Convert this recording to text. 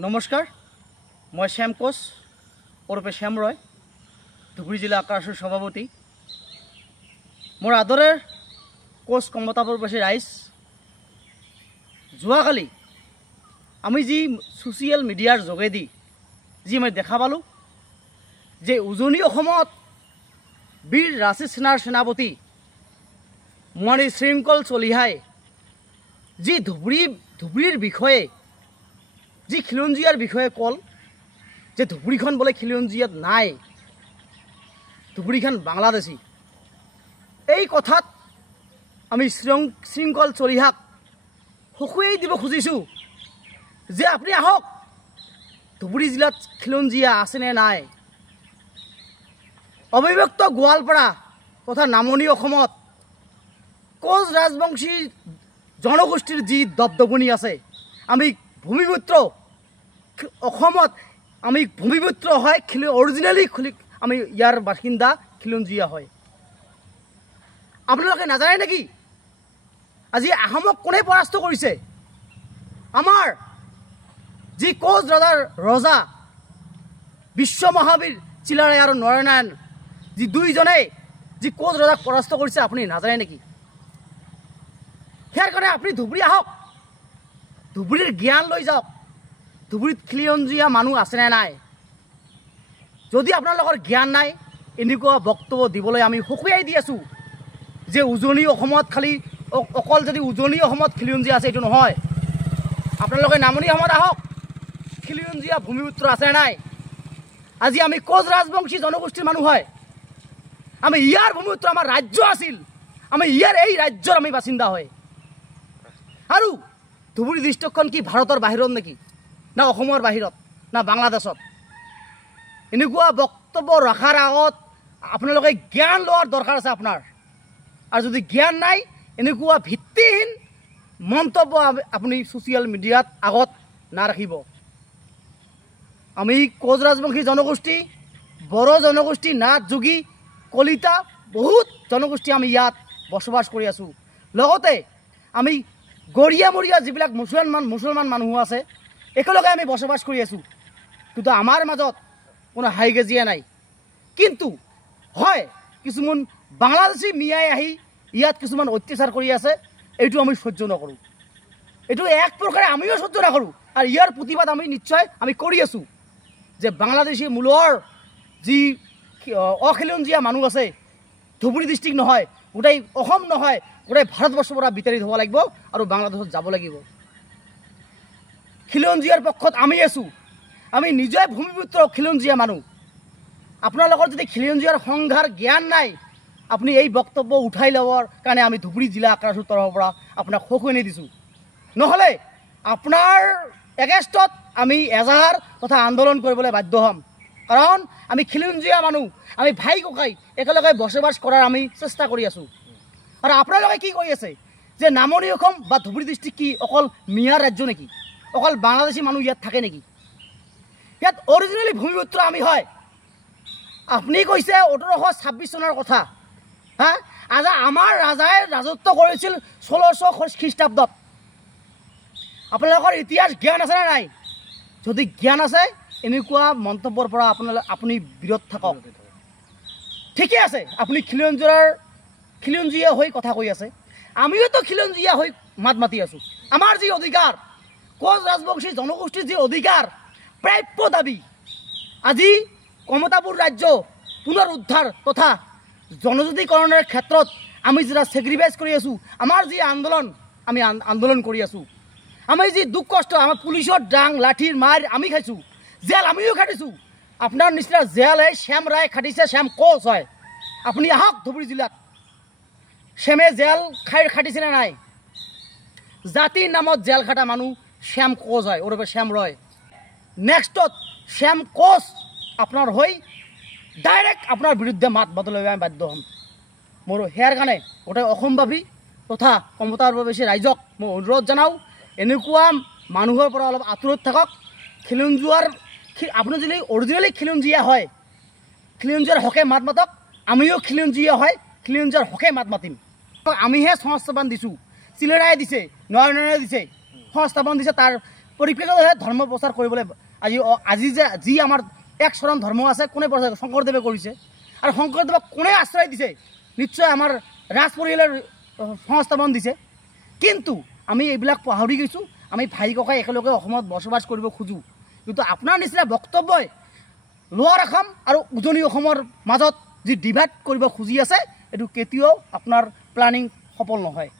নমস্কাৰ, মই শ্যাম কোচ ওৰফে শ্যাম ৰয়, ধুবুৰী জিলা আকাশৰ সভাপতি। মোৰ আদৰেৰ কোচ কমতাপুৰবাসী ৰাইজ, যোৱাকালি আমি যি ছ'চিয়েল মিডিয়াৰ যোগেদি যি মই দেখা পালোঁ যে উজনি অসমত বীৰ ৰাজেশ সেনাৰ সেনাপতি মণি শৃংখল চলিহাই যি ধুবুৰীৰ বিষয়ে যি খিলঞ্জীয়াৰ বিষয়ে কল যে ধুবুৰীখন বোলে খিলঞ্জীয়াত নাই, ধুবুৰীখন বাংলাদেশী। এই কথাত আমি শৃংখল চলিহাক সকলোৱে দিব খুজিছোঁ যে আপুনি আহক, ধুবুৰী জিলাত খিলঞ্জীয়া আছেনে নাই। অবিভক্ত গোৱালপাৰা তথা নামনি অসমত কোচ ৰাজবংশী জনগোষ্ঠীৰ যি দবদবনি আছে, আমি ভূমিপুত্ৰ অসমত আমি ভূমিপুত্ৰ হয়, অৰিজিনেলি আমি ইয়াৰ বাসিন্দা খিলঞ্জীয়া হয়। আপোনালোকে নাজানে নেকি আজি আহোমক কোনে পৰাস্ত কৰিছে? আমাৰ যি কোচ ৰজাৰ ৰজা বিশ্ব মহাবীৰ চিলাৰায় আৰু নৰনাৰায়ণ যি দুইজনে যি কোচ ৰজাক পৰাস্ত কৰিছে, আপুনি নাজানে নেকি? ইয়াৰ কাৰণে আপুনি ধুবুৰী আহক, ধুবুৰীৰ জ্ঞান লৈ যাওক, ধুবুৰীত খিলঞ্জীয়া মানুহ আছেনে নাই। যদি আপোনালোকৰ জ্ঞান নাই, এনেকুৱা বক্তব্য দিবলৈ আমি সকলোৱে দি আছোঁ যে উজনি অসমত খালি অকল যদি উজনি অসমত খিলঞ্জীয়া আছে এইটো নহয়। আপোনালোকে নামনি অসমত আহক, খিলঞ্জীয়া ভূমিপুত্ৰ আছেনে নাই। আজি আমি কোচ ৰাজবংশী জনগোষ্ঠীৰ মানুহ হয়, আমি ইয়াৰ ভূমিপুত্ৰ, আমাৰ ৰাজ্য আছিল, আমি ইয়াৰ এই ৰাজ্যৰ আমি বাসিন্দা হয়। আৰু ধুবুৰী ডিষ্ট্ৰিক্টখন কি ভাৰতৰ বাহিৰত নেকি, না অসমৰ বাহিৰত, না বাংলাদেশত? এনেকুৱা বক্তব্য ৰখাৰ আগত আপোনালোকে জ্ঞান লোৱাৰ দৰকাৰ আছে আপোনাৰ। আৰু যদি জ্ঞান নাই, এনেকুৱা ভিত্তিহীন মন্তব্য আপুনি ছ'চিয়েল মিডিয়াত আগত নাৰাখিব। আমি কোচ ৰাজবংশী জনগোষ্ঠী, বড়ো জনগোষ্ঠী, নাথ যোগী, কলিতা, বহুত জনগোষ্ঠী আমি ইয়াত বসবাস কৰি আছোঁ। লগতে আমি গৰীয়ামৰীয়া যিবিলাক মুছলমান মানুহ আছে, একেলগে আমি বসবাস কৰি আছোঁ। কিন্তু আমাৰ মাজত কোনো হাই কাজিয়া নাই। কিন্তু হয়, কিছুমান বাংলাদেশী মিয়াই আহি ইয়াত কিছুমান অত্যাচাৰ কৰি আছে, এইটো আমি সহ্য নকৰোঁ। এইটো এক প্ৰকাৰে আমিও সহ্য নকৰোঁ। আৰু ইয়াৰ প্ৰতিবাদ আমি নিশ্চয় কৰি আছোঁ যে বাংলাদেশী মূলৰ যি অখিলঞ্জীয়া মানুহ আছে, ধুবুৰী ডিষ্ট্ৰিক্ট নহয়, গোটেই অসম নহয়, গোটেই ভাৰতবৰ্ষৰ পৰা বিতাড়িত হ'ব লাগিব আৰু বাংলাদেশত যাব লাগিব। খিলঞ্জীয়াৰ পক্ষত আমি আছোঁ, আমি নিজে ভূমিপুত্ৰ খিলঞ্জীয়া মানুহ। আপোনালোকৰ যদি খিলঞ্জীয়াৰ সংঘাৰ জ্ঞান নাই, আপুনি এই বক্তব্য উঠাই ল'বৰ কাৰণে আমি ধুবুৰী জিলা আকাশৰ তৰফৰ পৰা আপোনাক সঁহুৰি দিছোঁ। নহ'লে আপোনাৰ এগেইনষ্টত আমি এজাহাৰ তথা আন্দোলন কৰিবলৈ বাধ্য হ'ম। কাৰণ আমি খিলঞ্জীয়া মানুহ, আমি ভাই ককাই একেলগে বসবাস কৰাৰ আমি চেষ্টা কৰি আছোঁ। আৰু আপোনালোকে কি কৰি আছে যে নামনি অসম বা ধুবুৰী ডিষ্ট্ৰিক্ট কি অকল মিয়াৰ ৰাজ্য নেকি? অকল বাংলাদেশী মানুহ ইয়াত থাকে নেকি? ইয়াত অৰিজিনেলি ভূমিপুত্ৰ আমি হয়। আপুনি কৈছে 1826 চনৰ কথা, আমাৰ ৰাজাই ৰাজত্ব কৰিছিল 1600 খ্ৰীষ্টাব্দত। আপোনালোকৰ ইতিহাস জ্ঞান আছেনে নাই? যদি জ্ঞান আছে, এনেকুৱা মন্তব্যৰ পৰা আপুনি বিৰত থাকক। ঠিকে আছে, আপুনি খিলঞ্জীয়া হৈ কথা কৈ আছে, আমিওতো খিলঞ্জীয়া হৈ মাত মাতি আছোঁ। আমাৰ যি অধিকাৰ, কোচ ৰাজবংশী জনগোষ্ঠীৰ যি অধিকাৰ, প্ৰাপ্য দাবী, আজি কমতাপুৰ ৰাজ্য পুনৰ উদ্ধাৰ তথা জনজাতিকৰণৰ ক্ষেত্ৰত আমি যেতিয়া ছেক্ৰিফাইচ কৰি আছোঁ, আমাৰ যি আন্দোলন, আমি আন্দোলন কৰি আছোঁ, আমি যি দুখ কষ্ট, আমাৰ পুলিচৰ ডাং লাঠিৰ মাৰ আমি খাইছোঁ, জেল আমিও খাটিছোঁ। আপোনাৰ নিচিনা জেল এই শ্যাম ৰায় খাটিছে, শ্যাম কোচ হয়। আপুনি আহক ধুবুৰী জিলাত, শ্যামে জেল খাটিছেনে নাই? জাতিৰ নামত জেল খাটা মানুহ শ্যাম কোচ হয়, ওৰফে শ্যাম ৰয়। নেক্সটত শ্যাম কোচ আপোনাৰ হৈ ডাইৰেক্ট আপোনাৰ বিৰুদ্ধে মাত মাতিবলৈ আমি বাধ্য হ'ম। মোৰ সেয়াৰ কাৰণে গোটেই অসমবাসী তথা কমতাপুৰবাসী ৰাইজক মই অনুৰোধ জনাওঁ, এনেকুৱা মানুহৰ পৰা অলপ আঁতৰত থাকক। আপুনি যদি অৰিজিনেলি খিলঞ্জীয়া হয়, খিলঞ্জীয়াৰ হকে মাত মাতক। আমিও খিলঞ্জীয়া হয়, খিলঞ্জীয়াৰ হকে মাত মাতিম। আমিহে সংস্থাপন দিছোঁ, চিলেৰাই দিছে, নৰনাৰায়ণে দিছে, সংস্থাপন দিছে, তাৰ পৰিপ্ৰেক্ষিতত ধৰ্ম প্ৰচাৰ কৰিবলৈ আজি যে যি আমাৰ এক চৰণ ধৰ্ম আছে কোনে প্ৰচাৰ শংকৰদেৱে কৰিছে আৰু শংকৰদেৱক কোনে আশ্ৰয় দিছে নিশ্চয় আমাৰ ৰাজ পৰিয়ালৰ সংস্থাপন দিছে কিন্তু আমি এইবিলাক পাহৰি গৈছোঁ আমি ভাই ককাই একেলগে অসমত বসবাস কৰিব খোজোঁ কিন্তু আপোনাৰ নিচিনা বক্তব্যই লোৱাৰ অসম আৰু উজনি অসমৰ মাজত যি ডিভাইড কৰিব খুজি আছে এইটো কেতিয়াও আপোনাৰ প্লানিং সফল নহয়